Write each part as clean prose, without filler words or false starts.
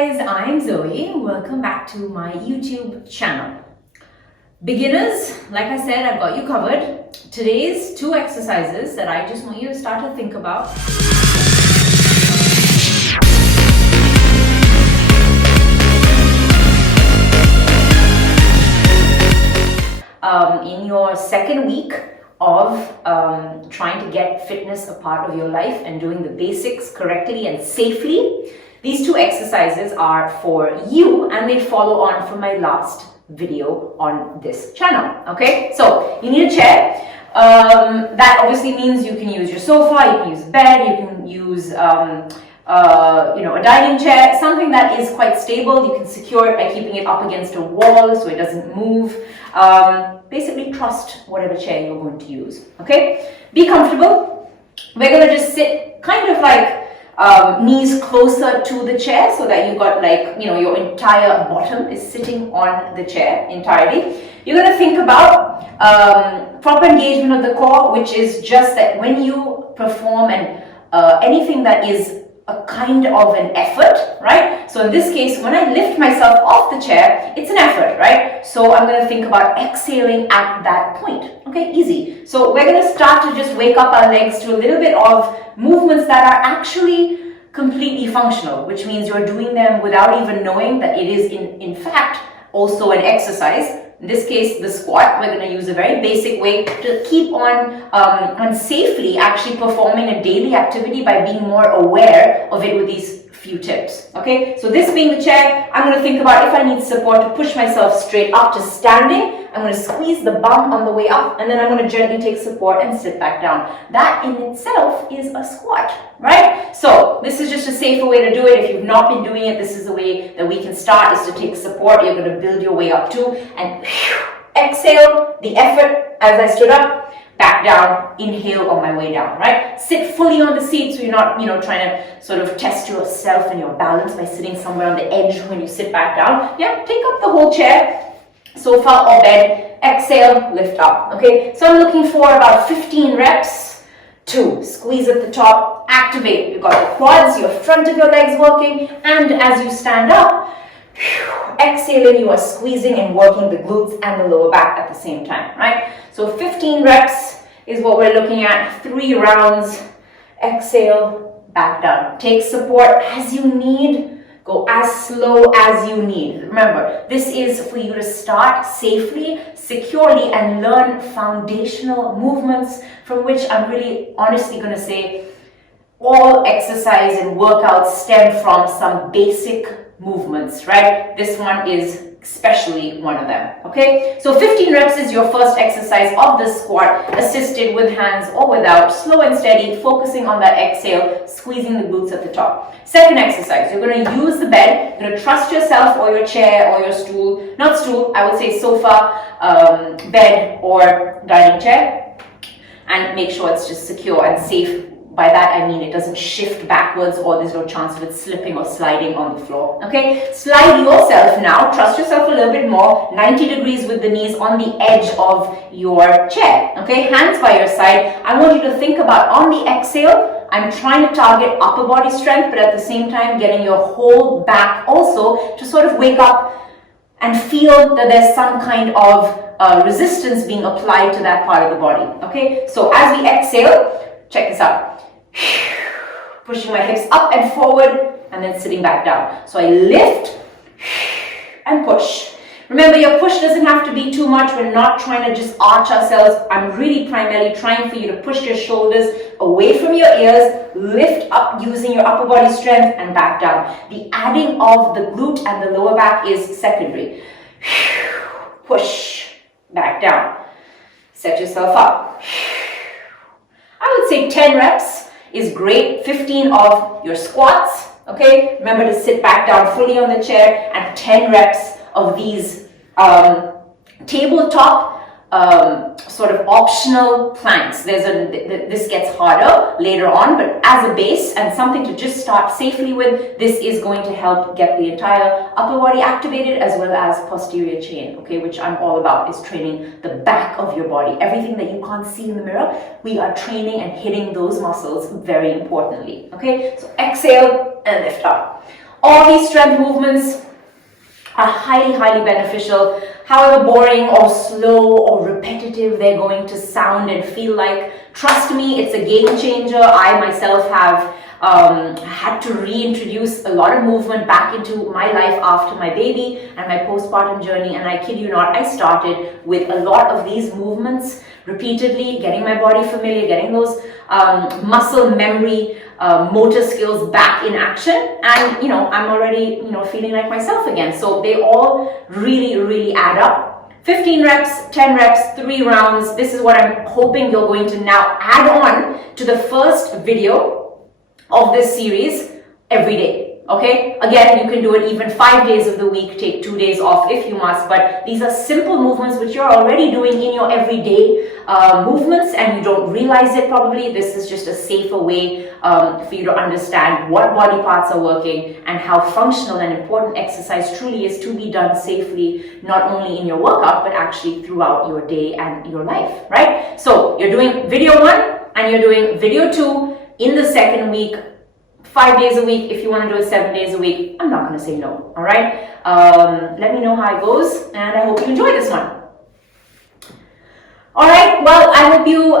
guys, I'm Zoe. Welcome back to my YouTube channel. Beginners, like I said, I've got you covered. Today's two exercises that I just want you to start to think about. In your second week of trying to get fitness a part of your life and doing the basics correctly and safely, these two exercises are for you and they follow on from my last video on this channel. Okay, so you need a chair. That obviously means you can use your sofa, you can use bed, you can use a dining chair, something that is quite stable. You can secure it by keeping it up against a wall so it doesn't move. Basically trust whatever chair you're going to use. Okay, be comfortable. We're going to just sit kind of like knees closer to the chair so that you've got your entire bottom is sitting on the chair entirely. You're going to think about proper engagement of the core, which is just that when you perform anything that is a kind of an effort, right? So in this case, when I lift myself off the chair, it's an effort, right? So I'm going to think about exhaling at that point. Okay, easy. So we're going to start to just wake up our legs to a little bit of movements that are actually completely functional, which means you're doing them without even knowing that it is in fact also an exercise. In this case, the squat, we're going to use a very basic way to keep on safely actually performing a daily activity by being more aware of it with these few tips. Okay, so this being the chair, I'm going to think about if I need support to push myself straight up to standing. I'm going to squeeze the bum on the way up and then I'm going to gently take support and sit back down. That in itself is a squat, right? So this is just a safer way to do it. If you've not been doing it, this is the way that we can start, is to take support. You're going to build your way up too and exhale the effort as I stood up, back down, inhale on my way down, right? Sit fully on the seat so you're not, trying to sort of test yourself and your balance by sitting somewhere on the edge when you sit back down. Yeah, take up the whole chair, sofa or bed, exhale, lift up. Okay, so I'm looking for about 15 reps. 2, squeeze at the top, activate. You've got the quads, your front of your legs working, and as you stand up, exhaling, you are squeezing and working the glutes and the lower back at the same time, right? So 15 reps is what we're looking at, 3 rounds. Exhale, back down. Take support as you need. Go as slow as you need. Remember, this is for you to start safely, securely, and learn foundational movements from which I'm really honestly going to say all exercise and workouts stem from some basic movements, right? This one is especially one of them. Okay, so 15 reps is your first exercise of the squat, assisted with hands or without, slow and steady, focusing on that exhale, squeezing the glutes at the top. Second exercise, you're going to use the bed. You're going to trust yourself or your chair or your stool, not stool, I would say sofa, bed or dining chair, and make sure it's just secure and safe. By that I mean it doesn't shift backwards or there's no chance of it slipping or sliding on the floor. Okay, slide yourself now, trust yourself a little bit more, 90 degrees with the knees on the edge of your chair. Okay, hands by your side. I want you to think about on the exhale, I'm trying to target upper body strength, but at the same time getting your whole back also to sort of wake up and feel that there's some kind of resistance being applied to that part of the body. Okay, so as we exhale, check this out. Pushing my hips up and forward and then sitting back down. So I lift and push. Remember, your push doesn't have to be too much. We're not trying to just arch ourselves. I'm really primarily trying for you to push your shoulders away from your ears, lift up using your upper body strength and back down. The adding of the glute and the lower back is secondary. Push, back down. Set yourself up. I would say 10 reps is great. 15 of your squats. Okay, remember to sit back down fully on the chair, and 10 reps of these tabletop sort of optional planks. This gets harder later on, but as a base and something to just start safely with, this is going to help get the entire upper body activated as well as posterior chain, okay, which I'm all about, is training the back of your body. Everything that you can't see in the mirror, we are training and hitting those muscles very importantly, okay? So exhale and lift up. All these strength movements are highly, highly beneficial. However boring or slow or repetitive they're going to sound and feel like, trust me, it's a game changer. I myself have had to reintroduce a lot of movement back into my life after my baby and my postpartum journey, and I kid you not, I started with a lot of these movements repeatedly, getting my body familiar, getting those muscle memory, motor skills back in action, and I'm already feeling like myself again. So they all really add up. 15 reps, 10 reps, 3 rounds. This is what I'm hoping you're going to now add on to the first video of this series every day. Okay, again, you can do it even 5 days of the week, take 2 days off if you must, but these are simple movements which you're already doing in your everyday movements, and you don't realize it probably. This is just a safer way for you to understand what body parts are working and how functional and important exercise truly is to be done safely, not only in your workout, but actually throughout your day and your life, right? So you're doing video 1 and you're doing video 2 in the second week, 5 days a week. If you want to do it 7 days a week, I'm not going to say no. All right. Let me know how it goes, and I hope you enjoy this one. All right. Well, I hope you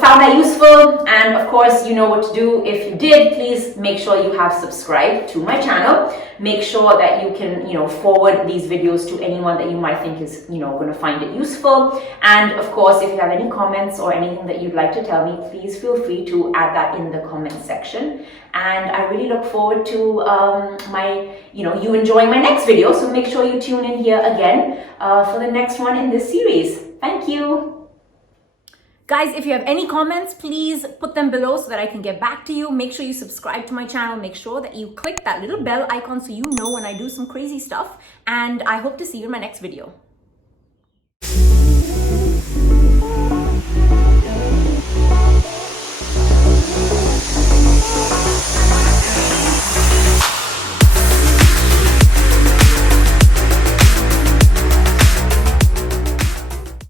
found that useful, and of course, you know what to do. If you did, please make sure you have subscribed to my channel. Make sure that you can, forward these videos to anyone that you might think is, going to find it useful. And of course, if you have any comments or anything that you'd like to tell me, please feel free to add that in the comment section. And I really look forward to you enjoying my next video. So make sure you tune in here again for the next one in this series. Thank you. Guys, if you have any comments, please put them below so that I can get back to you. Make sure you subscribe to my channel. Make sure that you click that little bell icon so you know when I do some crazy stuff. And I hope to see you in my next video.